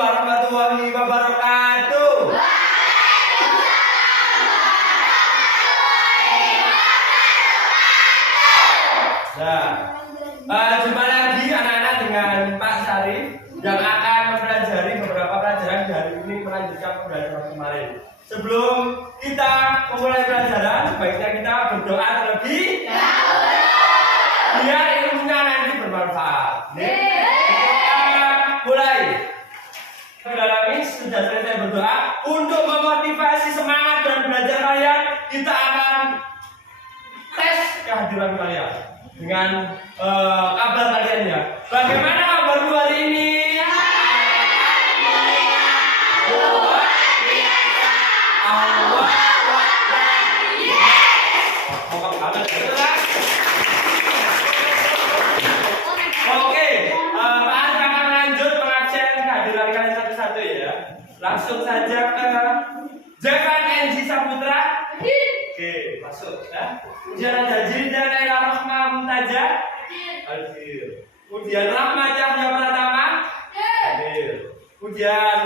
warahmatullahi wabarakatuh. Nah, jumpa lagi anak-anak dengan Pak Syarif yang akan mempelajari beberapa pelajaran dari ini melanjutkan pembelajaran kemarin. Sebelum kita memulai pelajaran, sebaiknya kita berdoa terlebih dahulu biar ilmunya nanti bermanfaat. Mulai. Alamin sudah selesai berdoa untuk memotivasi semangat dan belajar kalian. Kita akan tes kehadiran kalian dengan kabar kalian ya. Bagaimana kabarmu hari ini? Langsung saja ke Javan NG Saputra. Oke, masuk ya. Kemudian ada Jinda Naila Rahma Mumtajah. Hadir. Kemudian Rahmat Yahya Pratama. Hadir. Kemudian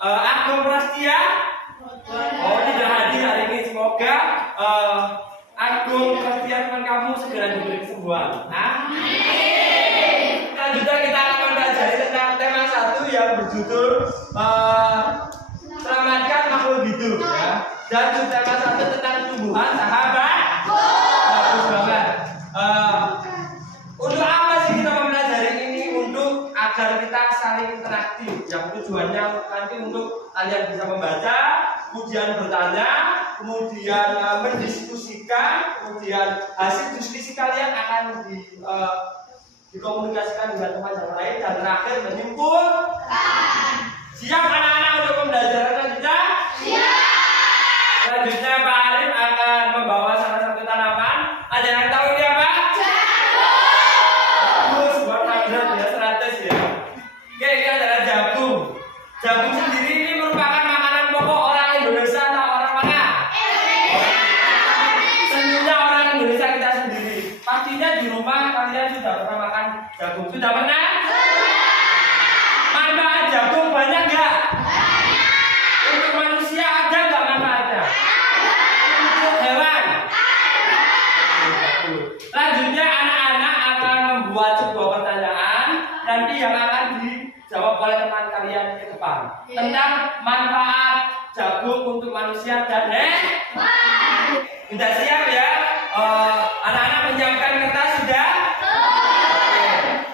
Agung Prastia. Oh, tidak hadir hari ini. Semoga Agung Prastia teman kamu segera diberi kesembuhan. Amin. Selanjutnya kita akan mempelajari tentang tema 1 yang berjudul selamatkan makhluk hidup ya. Dan tema 1 tentang tumbuhan sahabat. Bagus banget. Untuk apa sih kita mempelajari ini? Untuk agar kita saling interaktif. Yang tujuannya nanti untuk kalian bisa membaca, kemudian bertanya, kemudian mendiskusikan, kemudian hasil diskusi kalian akan dikomunikasikan dengan teman yang lain, dan terakhir menyimpulkan. Siap anak-anak untuk pembelajaran selanjutnya? Siap. Selanjutnya Pak Arif akan membawa salah satu tanaman. Ada yang tahu ini apa? Jagung. Bagus, buat 100 ya, 100 ya. Oke, ini adalah jagung. Jagung sendiri ini merupakan makanan pokok orang Indonesia atau orang mana? Tentunya orang Indonesia kita sendiri. Pastinya di rumah kalian sudah pernah makan jagung. Sudah pernah? Manfaat jagung banyak nggak? Untuk manusia ada nggak manfaatnya? Untuk hewan? Selanjutnya anak-anak akan membuat sebuah pertanyaan nanti yang akan dijawab oleh teman kalian ke depan tentang manfaat jagung untuk manusia dan hewan. Sudah siap ya? Anak-anak menyiapkan kertas sudah?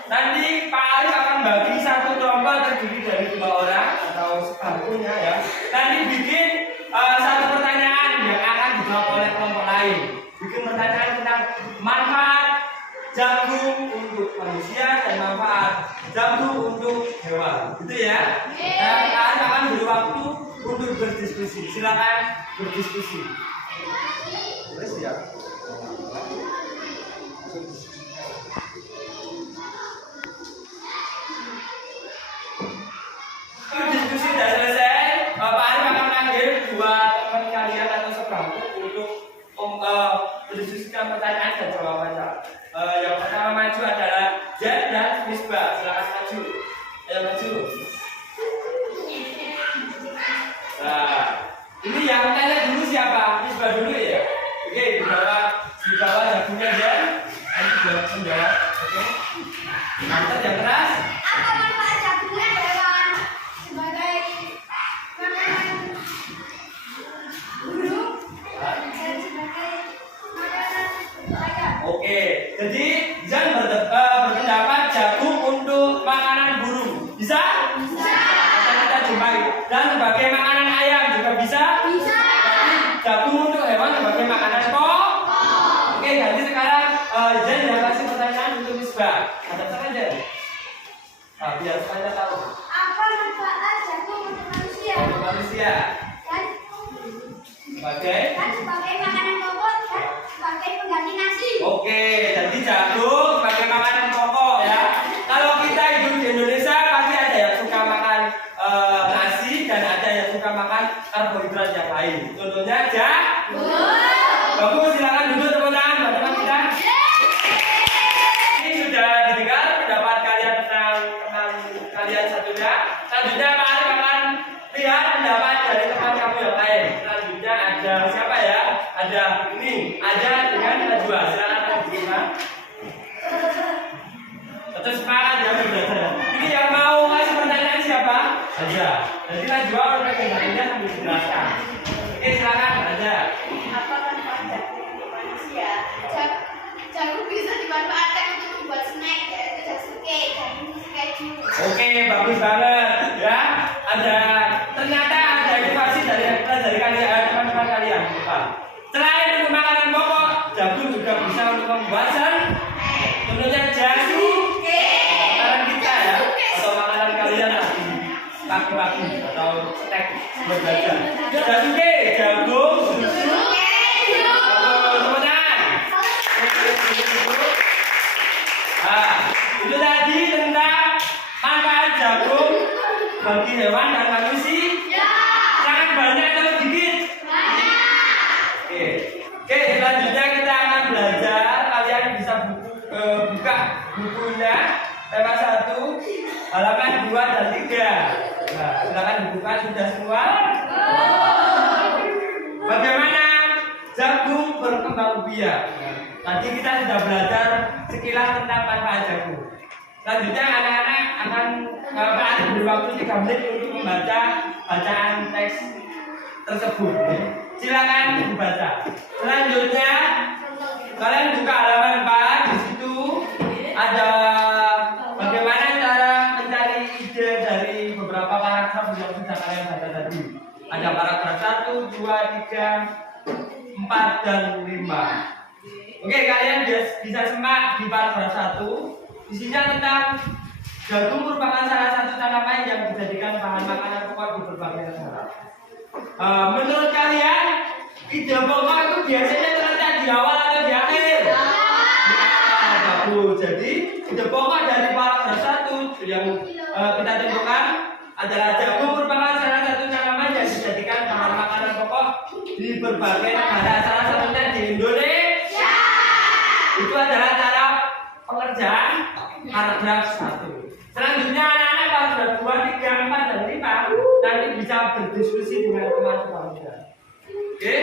Nanti Pak Arif akan bagi satu kelompok terdiri dari 2 orang atau sebangkunya ya. Nanti bikin satu pertanyaan yang akan dijawab oleh kelompok lain. Bikin pertanyaan tentang manfaat jagung untuk manusia dan manfaat jagung untuk hewan. Gitu ya. Dan Pak Arif akan beri waktu untuk berdiskusi. Silakan berdiskusi. Boleh siap. Diskusi sudah selesai. Pak Arif akan panggil 2 teman kalian atau sebangku untuk mendiskusikan pertanyaan dan jawabannya. Yang pertama maju adalah Jen dan Misbah. Silakan maju. Ayo maju. Nah, ini yang tanya dulu siapa? Misbah dulu ya. Oke, di bawah jagungnya Jen. Nanti buat menjawab. Oke. Mantap yang keras. Apa manfaat jagungnya hewan sebagai makanan burung dan sebagai makanan untuk ayam? Oke, jadi Jan berpendapat jagung untuk makanan burung. Bisa? Bisa. Kita jumpai. Dan sebagai makanan ayam juga bisa? Bisa. Berarti jagung untuk hewan sebagai makanan pokok. Oke, jadi sekarang Jan yang kasih pertanyaan untuk Misbah. Ada saja. Nah, biar semuanya tahu. Apa manfaat jagung untuk manusia? Untuk manusia. Dan sebagai makanan pokok dan sebagai pengganti nasi. Oke, jadi jagung sebagai makanan pokok ya. Kalau kita hidup di Indonesia pasti ada yang suka makan nasi dan ada yang suka makan karbohidrat yang lain. Contohnya jagung. Bagus, silakan duduk teman-teman, teman-teman kita. Ini sudah didengar pendapat kalian tentang teman kalian satunya. Selanjutnya Pak Menunya jagung. Makanan kita ya, atau makanan kalian tadi pagi-pagi atau snack berbaca. Jagung, jagung, susu. Nah, itu tadi tentang manfaat jagung bagi hewan dan manusia. Sangat banyak atau sedikit? Oke, selanjutnya kita akan belajar. Kalian bisa buka bukunya tema 1 halaman 2 dan 3. Nah, silakan dibuka sudah semua. Bagaimana jagung berkembang biak? Tadi kita sudah belajar sekilas tentang manfaat jagung. Selanjutnya anak-anak akan beri waktu 3 menit untuk membaca bacaan teks tersebut. Silakan dibaca. Selanjutnya kalian buka halaman 4. Di situ ada bagaimana cara mencari ide dari beberapa paragraf yang sudah kalian baca tadi. Ada paragraf 1, 2, 3, 4 dan 5. Oke, kalian bisa simak di paragraf 1. Isinya tentang jagung merupakan salah satu tanaman yang dijadikan bahan makanan pokok di berbagai negara. Menurut kalian, ide pokok itu biasanya terletak di awal atau di akhir? Bagus. Jadi, ide pokok dari paragraf 1 yang kita tentukan adalah jagung merupakan salah satu tanaman yang dijadikan bahan makanan pokok di berbagai negara. Salah satunya di Indonesia. Itu adalah cara pengerjaan paragraf 1. Selanjutnya anak-anak paragraf 2, 3, 4 dan 5 nanti bisa berdiskusi dengan teman-teman. Oke?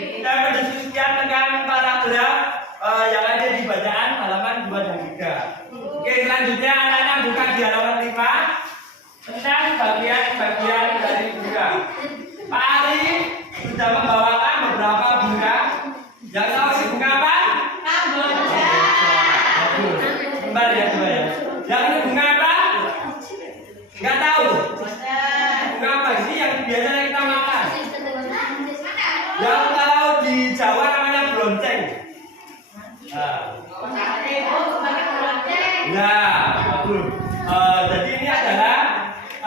Kita berdiskusikan tentang paragraf yang ada di bacaan halaman 2 dan 3. Oke, selanjutnya anak-anak buka di halaman 5 tentang bagian-bagian dari bunga. Pak Ari sudah membawakan beberapa bunga. Yang tahu sih bunga apa? Kembar ya coba ya. Yang ini bunga apa? Enggak tahu. Bunga apa sih yang biasanya kita makan? Yang kalau di Jawa namanya blonceng. Ya, bagus. Jadi ini adalah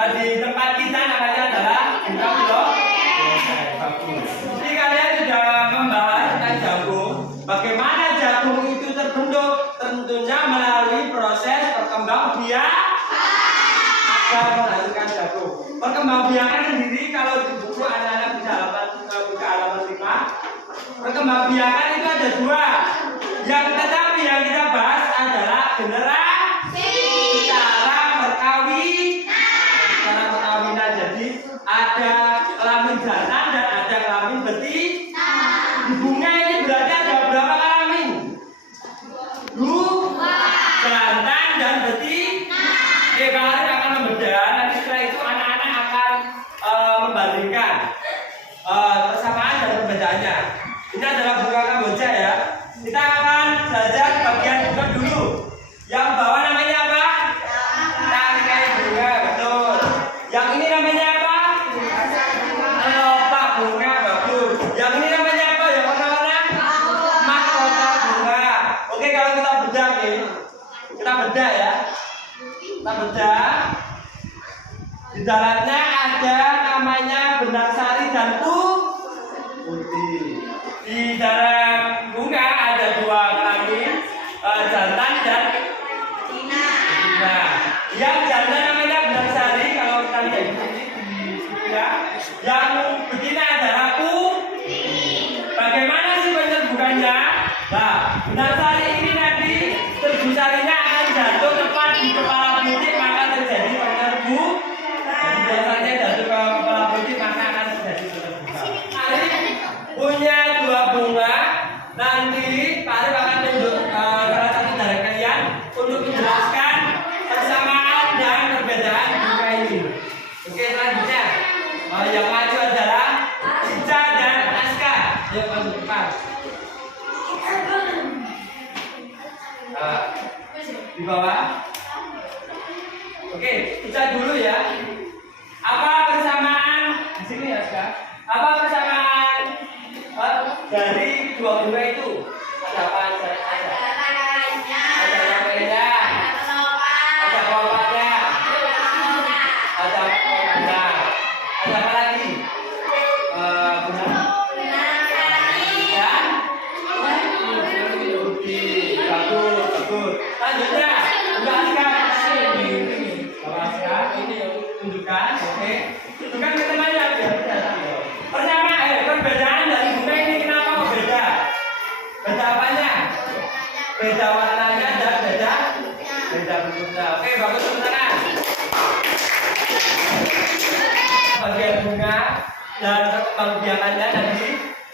di tempat kita namanya adalah bunga blonceng. Bagus. Jadi kalian sudah membahas tentang jagung. Bagaimana jagung itu terbentuk? Tentunya melalui proses perkembang biak agar menghasilkan jagung. Perkembang biakan sendiri kalau di buku anak-anak bisa buka halaman 5. Perkembang biakan itu ada 2. Yang tetapi yang kita bahas adalah generasi secara perkawinan. Jadi ada kelamin jantan dan ada kelamin betina. Di bunga ini berarti ada berapa kelamin? 2, jantan dan betina. Oke, kalian akan membedah. Nanti setelah itu anak-anak akan membandingkan persamaan dan perbedaannya. Ini adalah bunga kamboja ya. Kita akan belajar bagian bunga dulu. Yang bawah namanya apa? Tangkai bunga, betul. Yang ini namanya apa? Kelopak bunga, bagus. Yang ini namanya apa? Yang warna-warna? Mahkota bunga. Oke, kalau kita bedah nih, kita bedah ya. Kita bedah. Di dalamnya ada namanya benang sari dan putih. Di dalam bunga ada 2 kelamin, jantan dan betina. Yang jantan namanya benang sari, kalau kita lihat di sini di ya. Yang betina adalah putih. Bagaimana sih penyerbukannya? Nah, benang sari ini nanti terbu sarinya akan jatuh tepat di kepala putih, maka terjadi penyerbukan. Biasanya jatuh ke kepala putih, maka akan terjadi penyerbukan. Punya 2 bunga. Nanti Pak Arif akan tunjuk salah satu dari kalian untuk menjelaskan persamaan dan perbedaan bunga ini. Oke, selanjutnya yang maju adalah Cica dan Aska. Yuk masuk depan. Di bawah. Oke, Cica dulu ya. Apa persamaan di sini Aska? Apa persamaan dari 2 bunga itu? Ada apa saja? Ada beda warnanya dan beda bentuknya. Oke, bagus teman-teman. Bagian bunga dan pembiakannya tadi.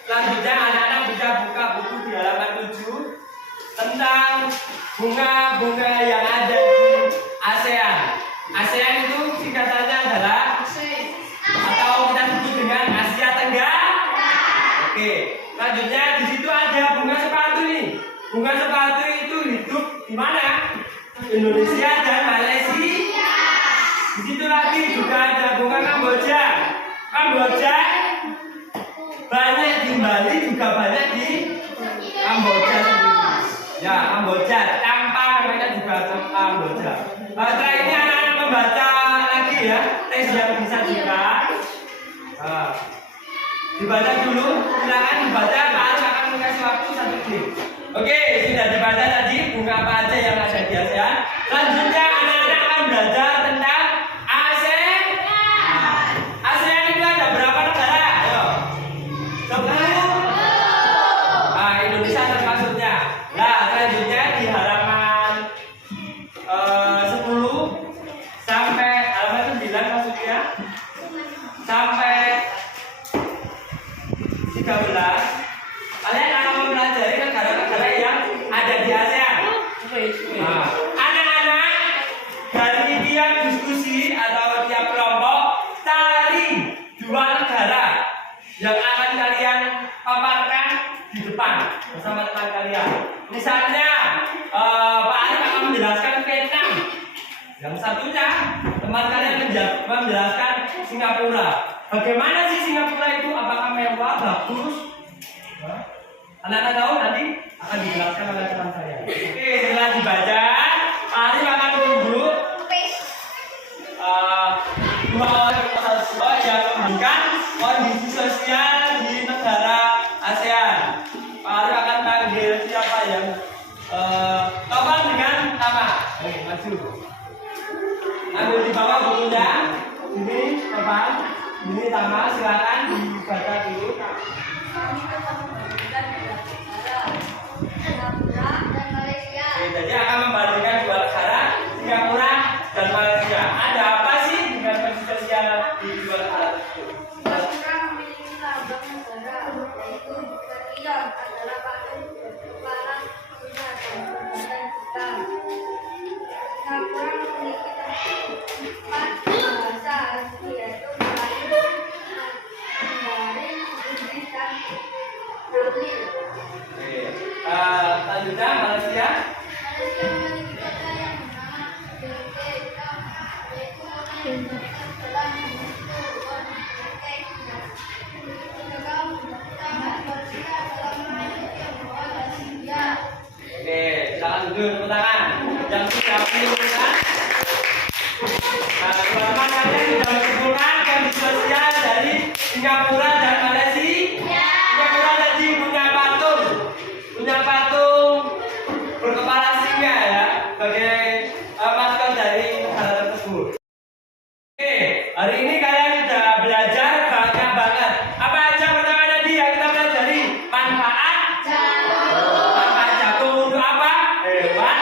Selanjutnya anak-anak bisa buka buku di halaman 7 tentang bunga-bunga yang ada di ASEAN. ASEAN itu singkatannya adalah atau kita sebut dengan Asia Tenggara. Oke, selanjutnya di situ ada bunga sepatu nih. Bunga sepatu itu hidup di mana? Indonesia dan Malaysia. Di situ lagi juga ada bunga Kamboja. Kamboja banyak di Bali, juga banyak di Kamboja sendiri. Ya, Kamboja, Tampang namanya juga Kamboja. Setelah ini anak-anak membaca lagi ya, tes yang bisa juga. Dibaca dulu, silakan dibaca. Pak Arif akan mengasih waktu 1 menit. Oke, sudah dibaca tadi bunga apa aja yang ada di ASEAN. Selanjutnya anak-anak akan belajar tentang ASEAN. ASEAN itu ada berapa negara? Ayo. 10. Indonesia termasuknya. Nah, selanjutnya di halaman 10 sampai halaman 9 maksudnya sampai 13. Kalian akan mempelajari negara-negara yang ada di ASEAN. Anak-anak dari tiap diskusi atau tiap kelompok cari 2 negara yang akan kalian paparkan di depan bersama teman kalian. Misalnya Pak Arif akan menjelaskan Vietnam. Yang satunya teman kalian menjelaskan Singapura. Bagaimana sih Singapura itu? Apakah mewah, bagus? Anak-anak tahu nanti akan dijelaskan oleh teman saya. Oke, setelah dibaca, Pak Arif akan menunjuk 2 orang mahasiswa yang memberikan kondisi sosial di negara ASEAN. Pak Arif akan panggil siapa yang Topan dengan Tama. Oke, maju. Ambil di bawah bukunya. Ini Topan, ini Tama. Silakan dibaca dulu. Jadi akan membandingkan 2 negara, Singapura dan Malaysia. Ada apa sih dengan kondisi sosial di 2 negara tersebut? Singapura memiliki lambang negara, yaitu Lion adalah patung kepala Cina dan Jembatan Jepang. Singapura memiliki tempat bahasa asli, yaitu Melayu, Mandarin, Inggris, dan Tamil. Selanjutnya Malaysia. Malaysia memiliki kota yang bernama Jakarta, yaitu kota yang telah membentuk Malaysia. Oke, silakan duduk, tepuk tangan. Yang sudah menunjukkan. Teman-teman kalian sudah menyimpulkan kondisi sosial dari Singapura dan Malaysia. Singapura tadi punya patung berkepala singa ya, sebagai maskot dari negara tersebut. Oke, hari ini kalian sudah belajar banyak banget. Apa aja pertama tadi yang kita pelajari? Manfaat jagung untuk apa? Hewan.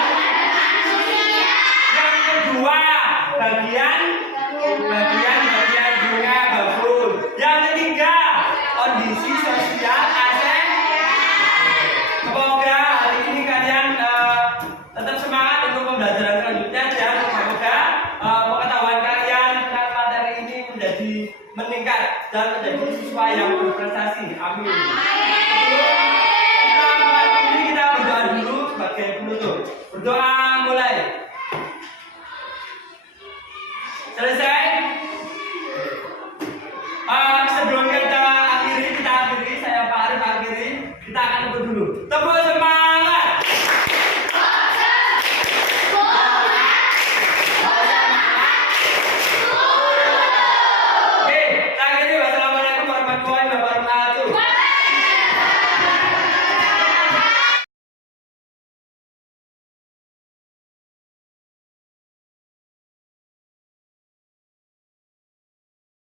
Yang kedua, bagian bunga bagus. Yang ketiga, kondisi sosial ASEAN. Semoga hari ini kalian tetap semangat untuk pembelajaran selanjutnya dan semoga pengetahuan kalian tentang materi ini menjadi meningkat dan menjadi siswa yang berprestasi. Amin. Kita berdoa dulu sebagai penutup. Berdoa mulai. Selesai.